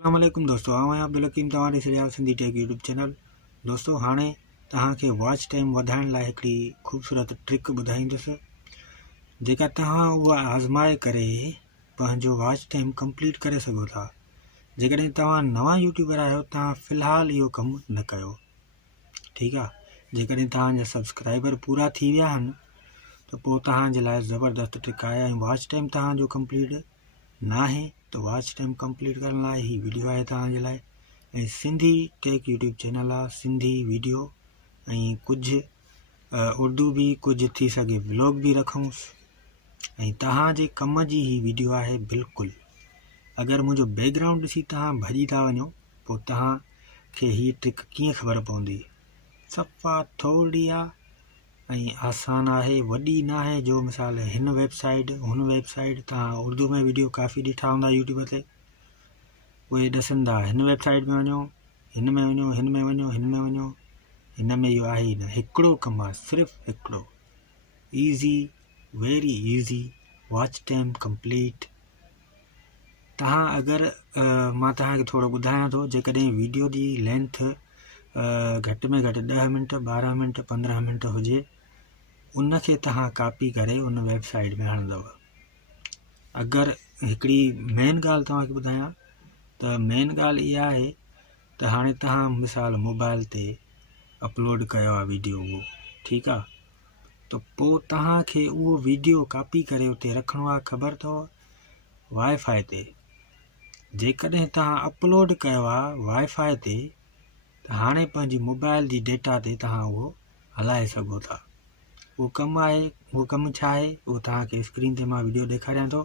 अस्सलामुअलैकुम दोस्तों, आऊं अब्दुल हकीम तव्हां ॾिसी रहिया सिंधी टेक यूट्यूब चैनल। दोस्तों हाणे तव्हांखे वॉच टाइम वधाइण लाइ हिकिड़ी ख़ूबसूरत ट्रिक ॿुधाईंदुसि, जेका तव्हां उहा आज़माए करे पंहिंजो वॉच टाइम कंप्लीट करे सघो था। जेकॾहिं तव्हां नवां यूट्यूबर आहियो, तव्हां फ़िलहालु इहो कमु न कयो, ठीकु आहे। जेकॾहिं तव्हांजा सब्सक्राइबर पूरा थी विया आहिनि त पोइ तव्हांजे लाइ ज़बरदस्त ट्रिक आहे। ऐं वॉच टाइम तव्हांजो कंप्लीट न आहे त वॉच टाइम कंप्लीट करण लाइ ही वीडियो आहे तव्हांजे लाइ। ऐं सिंधी टेक यूट्यूब चैनल आहे, सिंधी वीडियो ऐं कुझु उर्दू बि, कुझु थी सघे व्लॉग बि रखूंसि। ऐं तव्हांजे कम जी ही वीडियो आहे बिल्कुलु। अगरि मुंहिंजो बैकग्राउंड ॾिसी तव्हां भॼी था वञो, पोइ तव्हांखे हीअ ट्रिक कीअं ख़बर पवंदी। सफ़ा थोरी आहे ऐं आसान आहे, वॾी न आहे। जो मिसाल हिन वेबसाइट हुन वेबसाइट, तव्हां उर्दू में वीडियो काफ़ी ॾिठा हूंदा यूट्यूब ते, उहे ॾसनि था हिन वेबसाइट में वञो, हिन में वञो, हिन में वञो, हिन में वञो। हिन में इहो आहे ई न, हिकिड़ो कमु आहे, सिर्फ़ु हिकिड़ो। Easy, very easy, watch time complete. तव्हां अगरि मां तव्हांखे थोरो ॿुधायां थो, जेकॾहिं वीडियो जी लेंथ घटि में घटि 10 मिंट, 12 मिंट, 15 मिंट हुजे, उनखे तव्हां कापी करे उन वेबसाइट में हणंदव। अगरि हिकिड़ी मेन ॻाल्हि तव्हांखे ॿुधायां त मेन ॻाल्हि इहा आहे त हाणे तव्हां मिसाल मोबाइल ते अपलोड कयो आहे वीडियो, उहो ठीकु आहे, त पोइ तव्हांखे उहो वीडियो कापी करे उते रखिणो आहे, ख़बर अथव, वाईफाई ते। जेकॾहिं तव्हां अपलोड कयो आहे वाईफाई ते, त हाणे पंहिंजी मोबाइल जी डेटा ते तव्हां उहो हलाए सघो था। उहो कमु आहे, उहो कमु छा आहे, उहो तव्हांखे स्क्रीन ते मां वीडियो ॾेखारियां थो।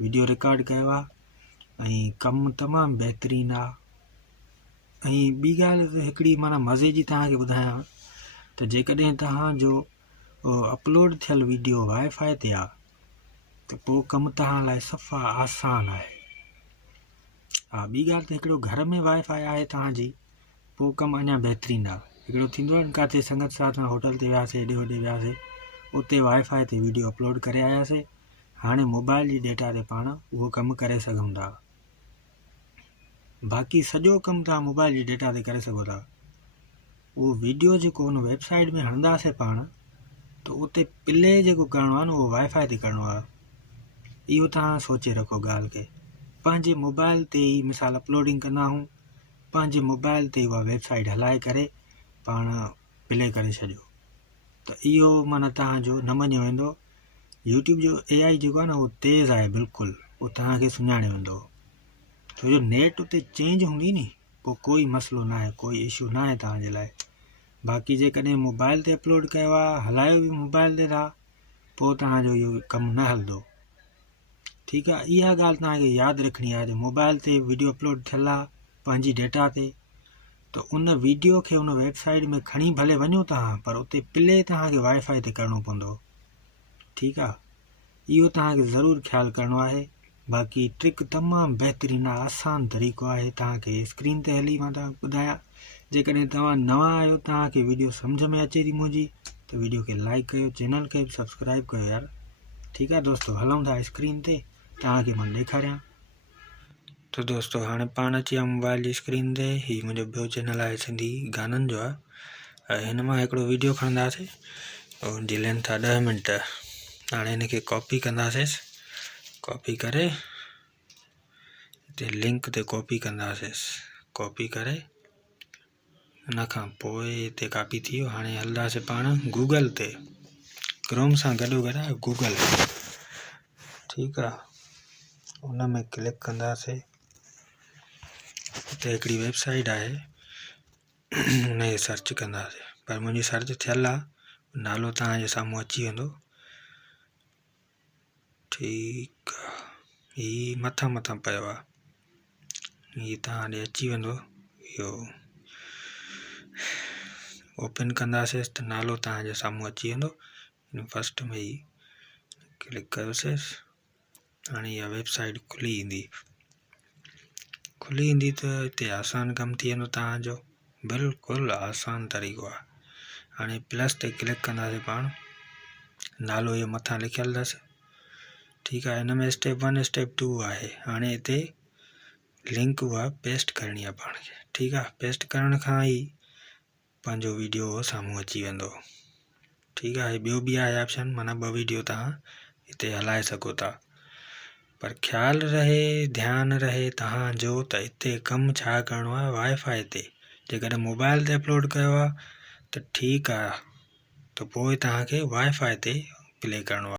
वीडियो रिकॉर्ड कयो आहे ऐं कमु तमामु बहितरीनु आहे। ऐं ॿी ॻाल्हि हिकिड़ी माना मज़े जी तव्हांखे ॿुधायां त जेकॾहिं तव्हांजो अपलोड थियलु वीडियो वाईफाई ते आहे, त पोइ कमु तव्हां लाइ सफ़ा आसान आहे। हा, ॿी ॻाल्हि त हिकिड़ो घर में वाईफाई आहे तव्हांजी, पोइ कमु अञा बहितरीनु आहे। हिकिड़ो थींदो आहे न, किथे संगत साथ में होटल ते वियासीं, हेॾे होॾे वियासीं, उते वाईफाई ते वीडियो अपलोड करे आयासीं। हाणे मोबाइल जी डेटा ते पाण उहो कमु करे सघूं था। बाक़ी सॼो कमु तव्हां मोबाइल जी डेटा ते करे सघो था। उहो वीडियो जेको हुन वेबसाइट में हणंदासीं पाण, त उते प्ले जेको करिणो आहे न, उहो वाईफाई ते करिणो आहे। इहो तव्हां सोचे रखो ॻाल्हि खे। पंहिंजे मोबाइल ते ई मिसाल अपलोडिंग कंदा आहियूं, पंहिंजे मोबाइल ते उहा वेबसाइट हलाए करे पाण प्ले करे छॾियो, त इहो माना तव्हांजो न मञियो वेंदो। यूट्यूब जो AI जेको आहे न, उहो तेज़ आहे बिल्कुलु, उहो तव्हांखे सुञाणे वेंदो। छो जो नेट उते चेंज हूंदी नी, पोइ कोई मसइलो न आहे, कोई इशू न आहे तव्हांजे लाइ। बाक़ी जेकॾहिं मोबाइल ते अपलोड कयो आहे, हलायो बि मोबाइल ते था, पोइ तव्हांजो इहो कमु न हलंदो, ठीकु आहे। इहा ॻाल्हि तव्हांखे यादि रखणी आहे त मोबाइल ते वीडियो अपलोड थियलु आहे पंहिंजी डेटा ते, त उन वीडियो खे उन वेबसाइट में खणी भले वञो तव्हां, पर उते प्ले तव्हांखे वाईफाई ते करिणो पवंदो, ठीकु आहे। इहो तव्हांखे ज़रूरु ख़्यालु करिणो आहे। बाक़ी ट्रिक तमामु बहितरीनु आहे, आसान तरीक़ो आहे। तव्हांखे स्क्रीन ते हली मां तव्हांखे ॿुधायां। जेकॾहिं तव्हां नवां आहियो, तव्हांखे वीडियो सम्झ में अचे थी मुंहिंजी, त वीडियो खे लाइक कयो, चैनल खे बि सब्सक्राइब कयो यार, ठीकु आहे दोस्तों। हलूं था स्क्रीन ते, तव्हांखे मां ॾेखारियां। तो दोस्तों हाणे पाण अची विया मोबाइल जी स्क्रीन ते। ही मुंहिंजो ॿियो चैनल आहे सिंधी गाननि जो आहे। हिन मां हिकिड़ो वीडियो खणंदासीं, हुनजी लेंथ आहे 10 मिंट। हाणे हिनखे कॉपी कंदासीं, कॉपी करे हिते लिंक ते कॉपी कंदासीं, कॉपी करे हुन खां पोइ हिते कॉपी थी वियो। हाणे हलंदासीं पाण गूगल ते, क्रोम सां गॾोगॾु आहे गूगल, ठीकु आहे। हुन में क्लिक कंदासीं, हिते हिकिड़ी वेबसाइट आहे, हुनखे सर्च कंदासीं। पर मुंहिंजी सर्च थियलु आहे, नालो तव्हांजे साम्हूं अची वेंदो, ठीकु आहे। हीउ मथां मथां पियो आहे, हीउ तव्हां ॾे अची वेंदो। इहो ओपन कंदासीं त नालो तव्हांजे साम्हूं अची वेंदो। हिन फस्ट में ई क्लिक कयोसीं। हाणे इहा वेबसाइट खुली ईंदी त हिते आसान कमु थी वेंदो तव्हांजो, बिल्कुलु आसान तरीक़ो आहे। हाणे प्लस ते क्लिक कंदासीं पाण, नालो इहो मथां लिखियलु अथसि, ठीकु आहे। हिन में स्टेप 1 स्टेप 2 आहे। हाणे हिते लिंक उहा पेस्ट करणी आहे पाण खे। ठीकु आहे, पेस्ट करण खां ई पंहिंजो वीडियो साम्हूं अची वेंदो। ठीकु आहे, ॿियो बि आहे ऑप्शन, माना 2 वीडियो तव्हां हिते हलाए सघो था। पर ख़्यालु रहे, ध्यानु रहे तव्हांजो त हिते कमु छा करिणो आहे, वाईफाई ते। जेकॾहिं मोबाइल ते अपलोड कयो आहे त ठीकु आहे, त पोइ तव्हांखे वाईफाई ते प्ले करिणो आहे।